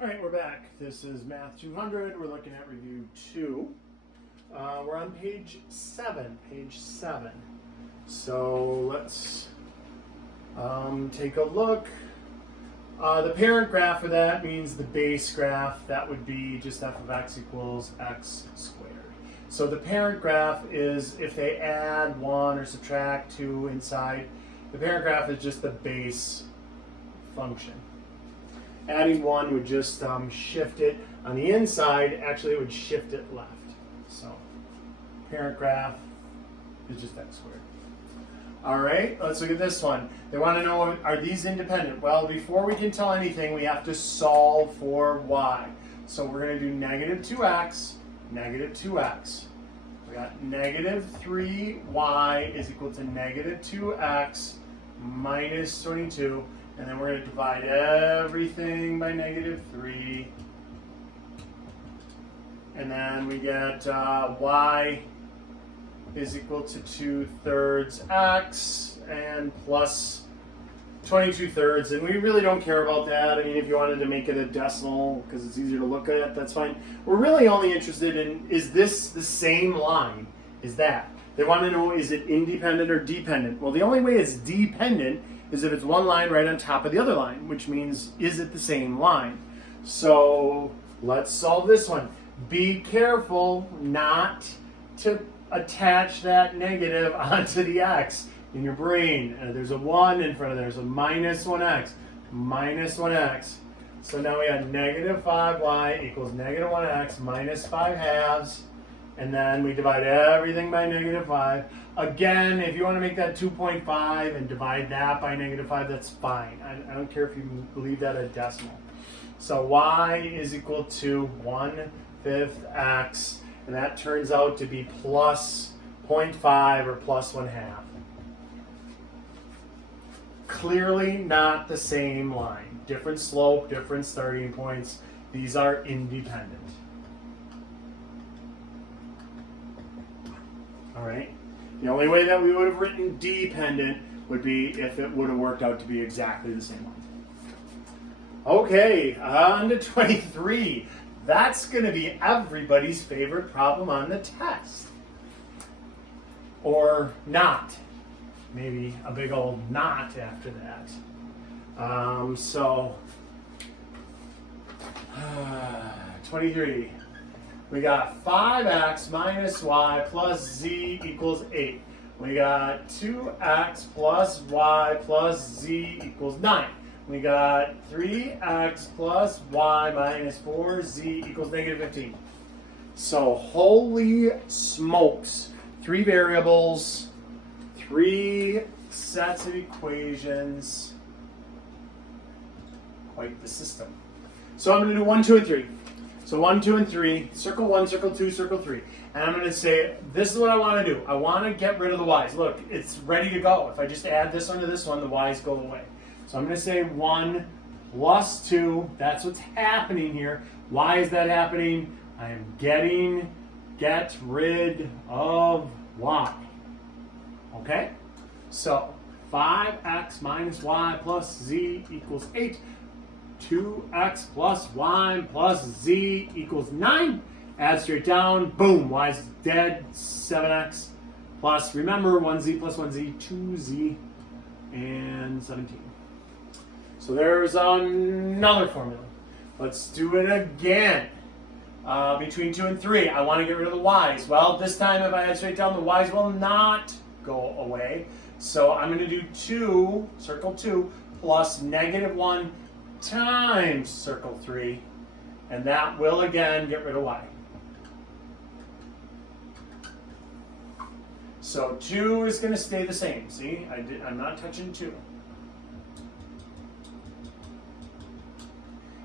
All right, we're back. This is Math 200. We're looking at review 2. We're on page 7. So let's take a look. The parent graph for that means the base graph. That would be just f of x equals x squared. So the parent graph is if they add 1 or subtract 2 inside. The parent graph is just the base function. Adding 1 would just shift it on the inside. Actually, it would shift it left. So parent graph is just x squared. All right, let's look at this one. They want to know, are these independent? Well, before we can tell anything, we have to solve for y. So we're going to do negative 2x, negative 2x. We got negative 3y is equal to negative 2x minus 22. And then we're going to divide everything by negative 3. And then we get y is equal to 2/3 x and plus 22/3. And we really don't care about that. I mean, if you wanted to make it a decimal because it's easier to look at, that's fine. We're really only interested in, is this the same line? Is that? They want to know, is it independent or dependent? Well, the only way it's dependent is if it's one line right on top of the other line, which means, is it the same line? So let's solve this one. Be careful not to attach that negative onto the x in your brain. There's a 1 in front of there, so minus 1x, minus 1x. So now we have negative 5y equals negative 1x minus 5 halves. And then we divide everything by negative 5. Again, if you want to make that 2.5 and divide that by negative 5, that's fine. I don't care if you leave that a decimal. So y is equal to 1/5 x, and that turns out to be plus 0.5 or plus 1/2. Clearly not the same line. Different slope, different starting points. These are independent. All right. The only way that we would have written dependent would be if it would have worked out to be exactly the same one. Okay, on to 23. That's going to be everybody's favorite problem on the test. Or not. Maybe a big old not after that. 23. We got 5x minus y plus z equals 8. We got 2x plus y plus z equals 9. We got 3x plus y minus 4z equals negative 15. So holy smokes. 3 variables, 3 sets of equations. Quite the system. So I'm going to do 1, 2, and 3. So 1, 2, and 3, circle 1, circle 2, circle 3. And I'm going to say, this is what I want to do. I want to get rid of the y's. Look, it's ready to go. If I just add this onto this one, the y's go away. So I'm going to say 1 plus 2. That's what's happening here. Why is that happening? I am get rid of y. Okay? So 5x minus y plus z equals 8. 2x plus y plus z equals 9. Add straight down. Boom. Y is dead. 7x plus, remember, 1z plus 1z, 2z, and 17. So there's another formula. Let's do it again. Between 2 and 3, I want to get rid of the y's. Well, this time if I add straight down, the y's will not go away. So I'm going to do 2, circle 2, plus negative 1 times circle 3, and that will again get rid of y. So 2 is going to stay the same. See, I'm not touching 2.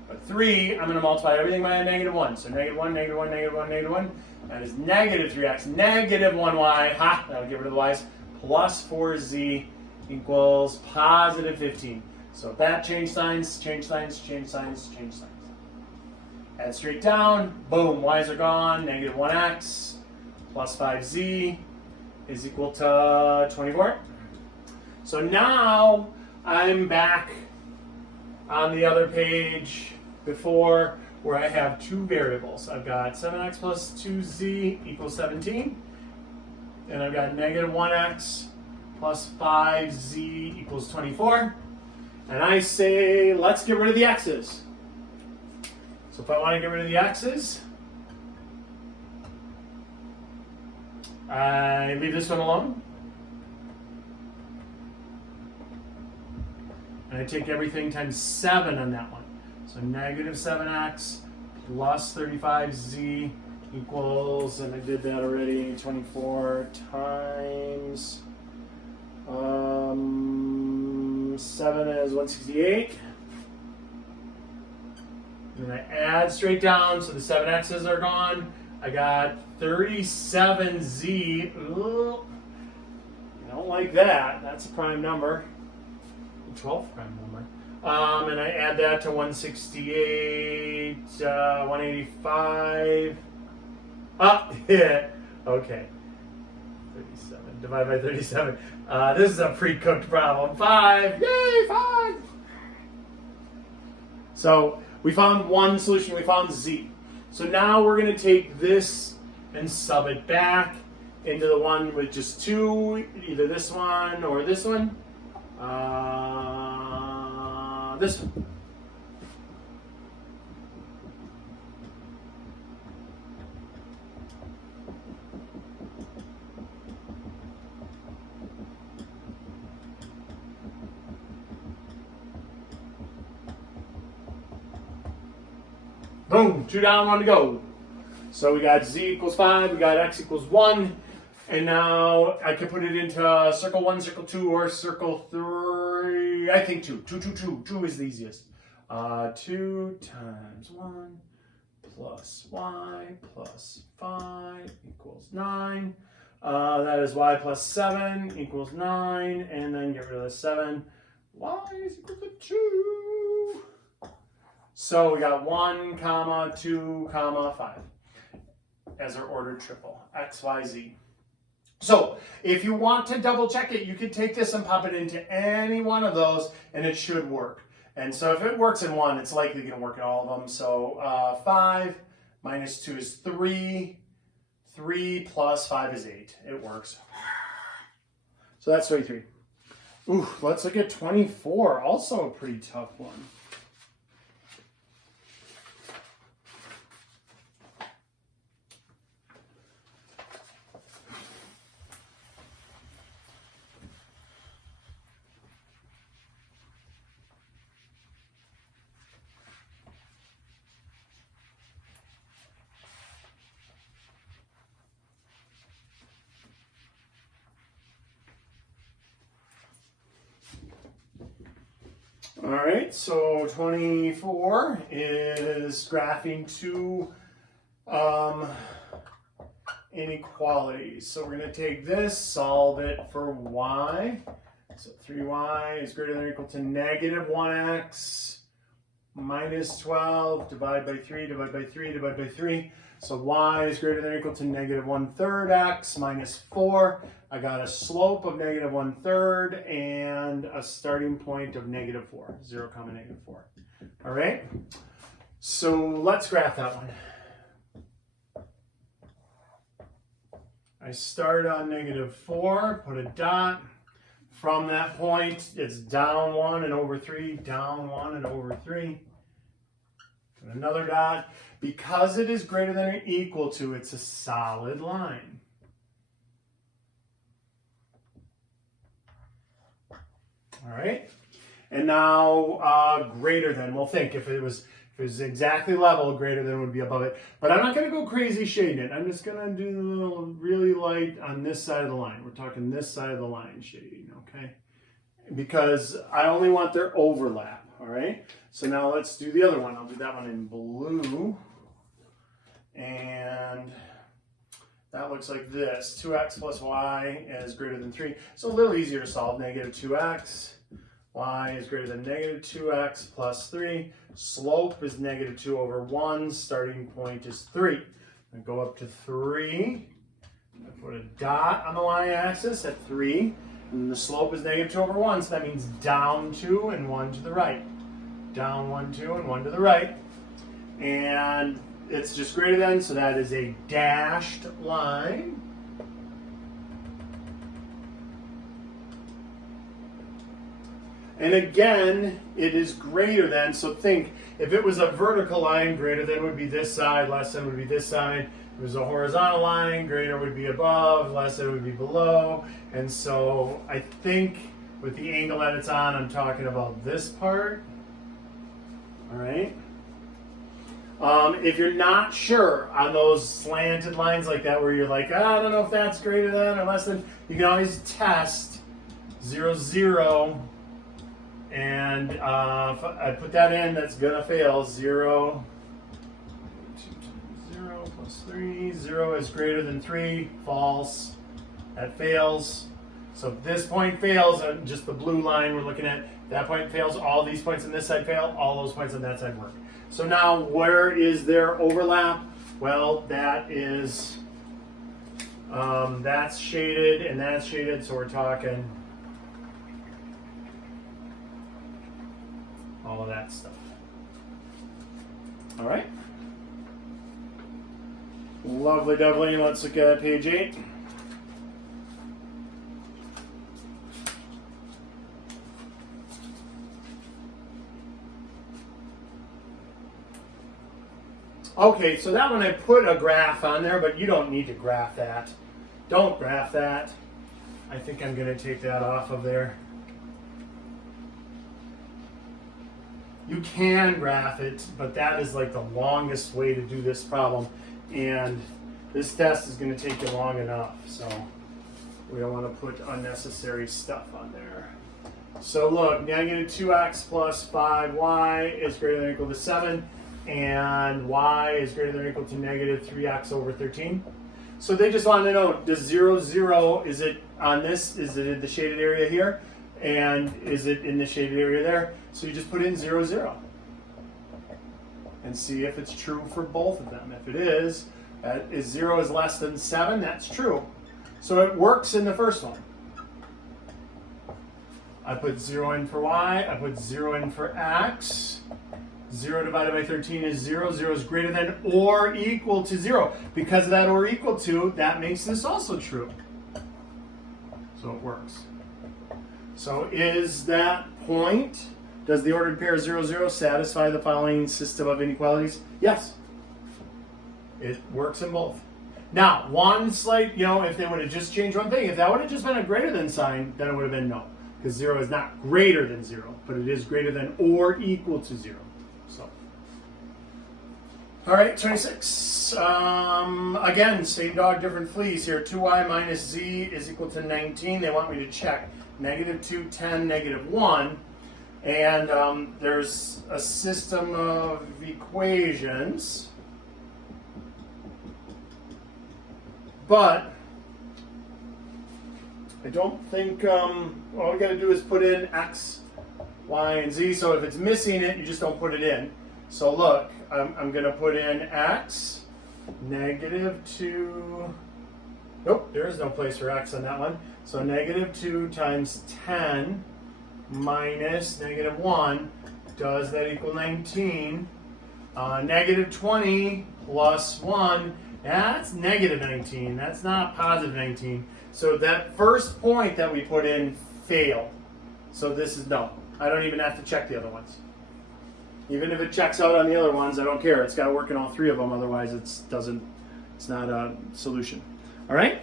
But 3, I'm going to multiply everything by a negative 1. So negative 1, negative 1, negative 1, negative 1. That is negative 3x, negative 1y. Ha! That'll get rid of the y's. Plus 4z equals positive 15. So that change signs, change signs, change signs, change signs. Add straight down, boom, y's are gone, negative 1x plus 5z is equal to 24. So now I'm back on the other page before where I have two variables. I've got 7x plus 2z equals 17, and I've got negative 1x plus 5z equals 24. And I say, let's get rid of the x's. So if I want to get rid of the x's, I leave this one alone. And I take everything times 7 on that one. So negative 7x plus 35z equals, and I did that already, 24 times 7 is 168. And then I add straight down, so the 7x's are gone. I got 37z. Ooh, I don't like that. That's a prime number. 12th prime number. And I add that to 168, 185. Yeah. Okay. 37. Divide by 37. This is a pre-cooked problem. 5. Yay, 5. So we found one solution. We found z. So now we're going to take this and sub it back into the one with just 2, either this one or this one. This one. Boom, 2 down, 1 to go. So we got z equals 5, we got x equals 1, and now I can put it into circle 1, circle 2, or circle 3. I think 2. 2, 2, 2. 2 is the easiest. 2 times 1 plus y plus 5 equals 9. That is y plus 7 equals 9, and then get rid of the 7. Y is equal to 2. So we got 1, comma, 2, comma, 5 as our ordered triple, X, Y, Z. So if you want to double check it, you could take this and pop it into any one of those and it should work. And so if it works in one, it's likely going to work in all of them. So 5 minus 2 is 3. 3 plus 5 is 8. It works. So that's 23. Ooh, let's look at 24. Also a pretty tough one. All right, so 24 is graphing two inequalities. So we're going to take this, solve it for y. So 3y is greater than or equal to negative 1x minus 12, divide by 3, divide by 3, divide by 3. So y is greater than or equal to negative 1/3 x minus 4. I got a slope of negative 1/3 and a starting point of negative 4, 0, negative 4. All right, so let's graph that one. I start on negative 4, put a dot. From that point, it's down 1 and over 3, down 1 and over 3. Put another dot. Because it is greater than or equal to, it's a solid line. All right, and now greater than. We'll think if it was exactly level, greater than would be above it. But I'm not going to go crazy shading it. I'm just going to do a little really light on this side of the line. We're talking this side of the line shading, okay? Because I only want their overlap. All right, so now let's do the other one. I'll do that one in blue. And that looks like this. 2x plus y is greater than 3. So a little easier to solve. Negative 2x. Y is greater than negative 2x plus 3. Slope is negative 2 over 1. Starting point is 3. I go up to 3. I put a dot on the y-axis at 3. And the slope is negative 2 over 1, so that means down 2 and 1 to the right. Down 1, 2, and 1 to the right. and it's just greater than, so that is a dashed line. And again, it is greater than, so think, if it was a vertical line, greater than would be this side, less than would be this side. If it was a horizontal line, greater would be above, less than would be below. And so I think with the angle that it's on, I'm talking about this part. All right. If you're not sure on those slanted lines like that, where you're like, I don't know if that's greater than or less than, you can always test 0, 0. And if I put that in, that's gonna fail. 0, 0 plus 3. 0 is greater than 3. False. That fails. So if this point fails, and just the blue line we're looking at, that point fails. All these points on this side fail. All those points on that side work. So now, where is their overlap? Well, that is that's shaded and that's shaded. So we're talking all of that stuff. All right. Lovely, lovely. Let's look at page 8. Okay, so that one I put a graph on there, but you don't need to graph that. Don't graph that. I think I'm going to take that off of there. You can graph it, but that is like the longest way to do this problem. And this test is going to take you long enough, so we don't want to put unnecessary stuff on there. So look, negative 2x plus 5y is greater than or equal to 7, and y is greater than or equal to negative 3x over 13. So they just want to know, does 0, 0, is it on this? Is it in the shaded area here? And is it in the shaded area there? So you just put in 0, 0 and see if it's true for both of them. If it is, 0 is less than 7, that's true. So it works in the first one. I put 0 in for y, I put 0 in for x. 0 divided by 13 is 0. 0 is greater than or equal to 0. Because of that or equal to, that makes this also true. So it works. So is that point, does the ordered pair 0, 0 satisfy the following system of inequalities? Yes. It works in both. Now, one slight, if they would have just changed one thing, if that would have just been a greater than sign, then it would have been no. Because 0 is not greater than 0, but it is greater than or equal to 0. So, all right, 26. Again, same dog, different fleas here. 2y minus z is equal to 19. They want me to check negative 2, 10, negative 1. And there's a system of equations. But I don't think, all we got to do is put in x, y, and z. So if it's missing it, you just don't put it in. So look, I'm going to put in x, negative 2, nope, there is no place for x on that one. So negative 2 times 10 minus negative 1, does that equal 19? Negative 20 plus 1, that's negative 19. That's not positive 19. So that first point that we put in failed. So this is no. I don't even have to check the other ones. Even if it checks out on the other ones, I don't care. It's got to work in all three of them. Otherwise, it's not a solution. All right.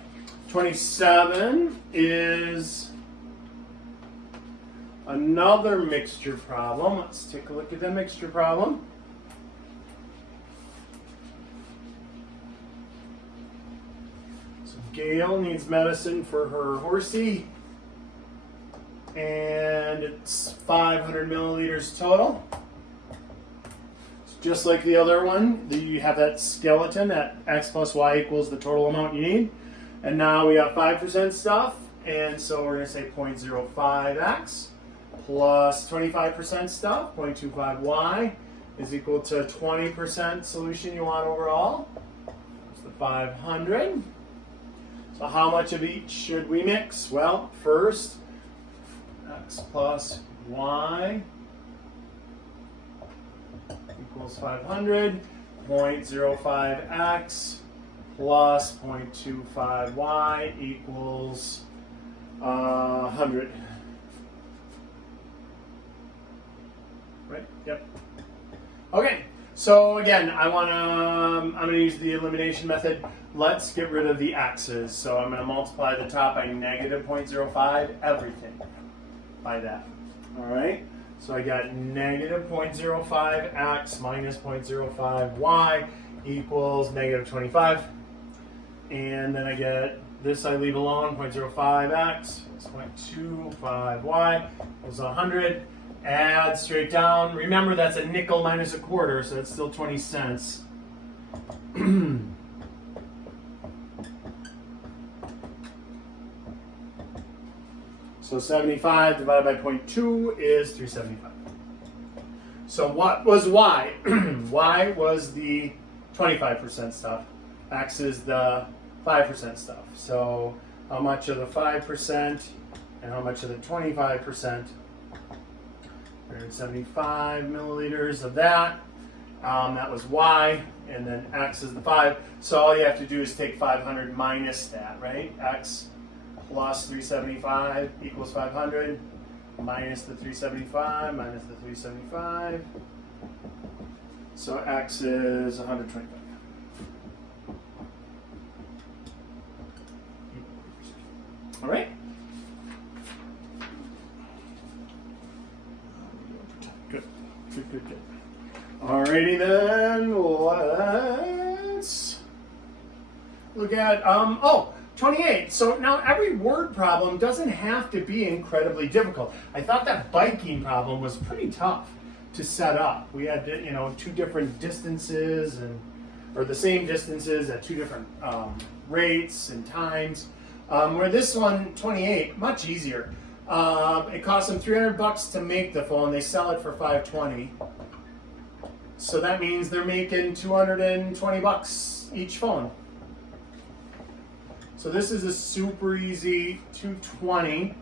27 is another mixture problem. Let's take a look at the mixture problem. So Gail needs medicine for her horsey, and it's 500 milliliters total. Just like the other one, you have that skeleton, that x plus y equals the total amount you need. And now we have 5% stuff, and so we're going to say 0.05x plus 25% stuff, 0.25y, is equal to 20% solution you want overall. That's the 500. So how much of each should we mix? Well, first, x plus y equals 500. 0.05x plus 0.25y equals 100. Right? Yep. Okay. So again, I'm gonna use the elimination method. Let's get rid of the x's. So I'm gonna multiply the top by negative 0.05, everything by that. All right. So I got negative 0.05x minus 0.05y equals negative 25. And then I get this I leave alone, 0.05x is 0.25y equals 100. Add straight down. Remember, that's a nickel minus a quarter, so that's still 20 cents. So 75 divided by 0.2 is 375. So what was y? Y was the 25% stuff. X is the 5% stuff. So how much of the 5% and how much of the 25%? 175 milliliters of that. That was y, and then x is the 5. So all you have to do is take 500 minus that, right? X plus 375 equals 500 minus the 375 minus the 375. So x is 125. All right. Good. Alrighty then, let's look at 28. So now every word problem doesn't have to be incredibly difficult. I thought that biking problem was pretty tough to set up. We had, two different distances or the same distances at two different rates and times. Where this one, 28, much easier. It costs them $300 to make the phone. They sell it for $520. So that means they're making $220 each phone. So this is a super easy 220.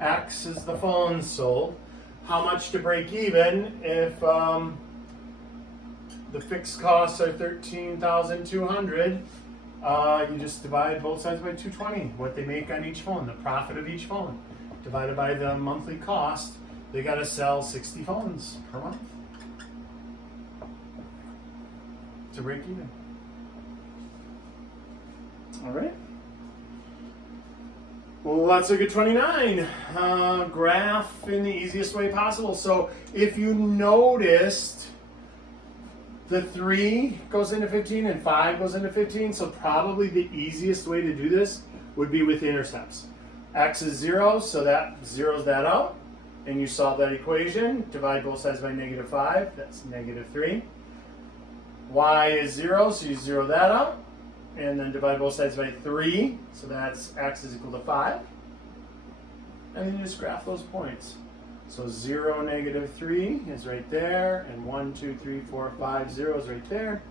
X is the phone sold. How much to break even if the fixed costs are $13,200? You just divide both sides by 220. What they make on each phone, the profit of each phone, divided by the monthly cost. They got to sell 60 phones per month to break even. All right. Well, let's look at 29. Graph in the easiest way possible. So if you noticed, the 3 goes into 15 and 5 goes into 15. So probably the easiest way to do this would be with intercepts. X is 0, so that zeroes that out. And you solve that equation. Divide both sides by negative 5. That's negative 3. Y is 0, so you zero that out. And then divide both sides by 3. So that's x is equal to 5. And then you just graph those points. So 0, negative 3 is right there. And 1, 2, 3, 4, 5, 0 is right there.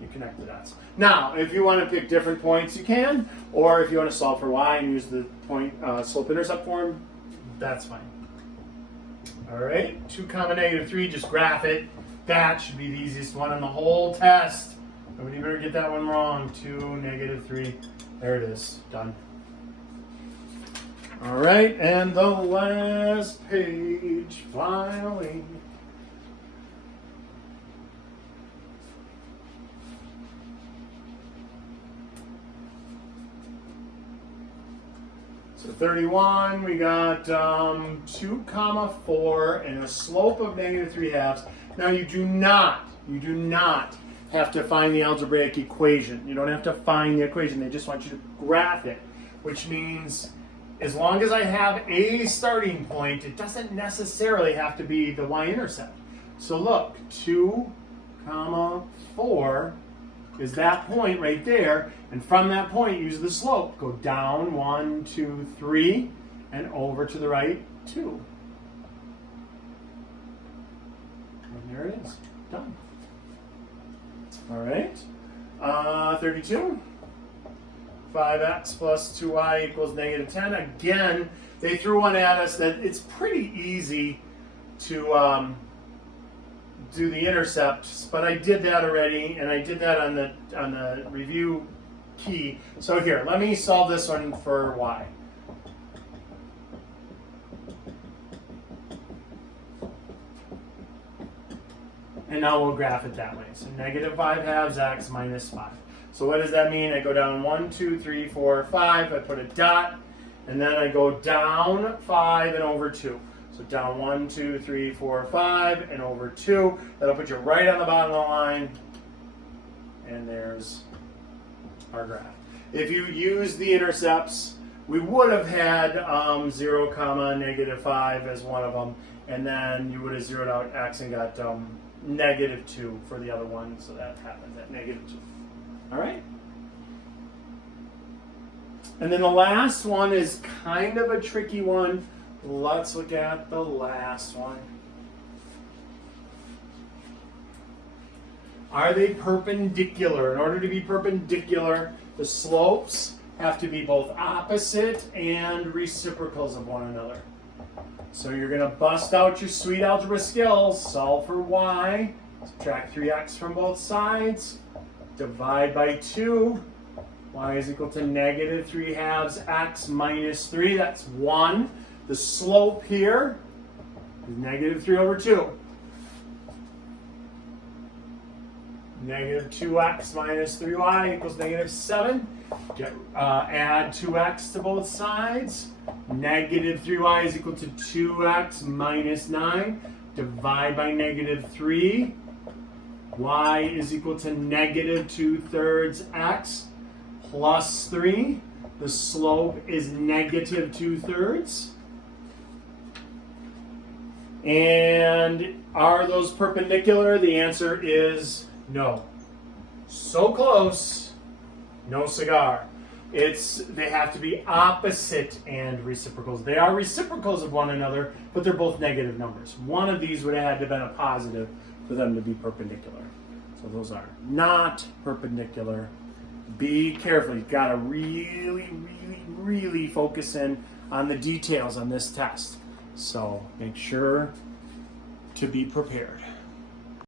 You connect the dots. Now, if you want to pick different points, you can. Or if you want to solve for y and use the point slope-intercept form, that's fine. All right, 2 comma negative 3, just graph it. That should be the easiest one on the whole test. Nobody better get that one wrong. 2, negative 3. There it is. Done. All right, and the last page, finally. So 31, we got 2 comma 4 and a slope of negative 3/2. Now you do not have to find the algebraic equation. You don't have to find the equation. They just want you to graph it, which means as long as I have a starting point, it doesn't necessarily have to be the y-intercept. So look, 2 comma 4 is that point right there, and from that point use the slope. Go down 1, 2, 3, and over to the right 2. And there it is. Done. All right. 32. 5x plus 2y equals negative 10. Again, they threw one at us that it's pretty easy to do the intercepts, but I did that already, and I did that on the review key. So here, let me solve this one for y. And now we'll graph it that way. So negative 5 halves x minus 5. So what does that mean? I go down 1, 2, 3, 4, 5. I put a dot, and then I go down 5 and over 2. So down 1, 2, 3, 4, 5, and over 2. That'll put you right on the bottom of the line. And there's our graph. If you use the intercepts, we would have had 0, comma, negative 5 as one of them. And then you would have zeroed out x and got negative 2 for the other one. So that happens at negative 2. All right? And then the last one is kind of a tricky one. Let's look at the last one. Are they perpendicular? In order to be perpendicular, the slopes have to be both opposite and reciprocals of one another. So you're going to bust out your sweet algebra skills, solve for y, subtract 3x from both sides, divide by 2. Y is equal to negative 3 halves x minus 3. That's 1. The slope here is negative 3 over 2. Negative 2x minus 3y equals negative 7. Add 2x to both sides. Negative 3y is equal to 2x minus 9. Divide by negative 3. Y is equal to negative 2/3 x plus 3. The slope is negative 2/3. And are those perpendicular? The answer is no. So close, no cigar. They have to be opposite and reciprocals. They are reciprocals of one another, but they're both negative numbers. One of these would have had to have been a positive for them to be perpendicular. So those are not perpendicular. Be careful. You've got to really focus in on the details on this test. So make sure to be prepared.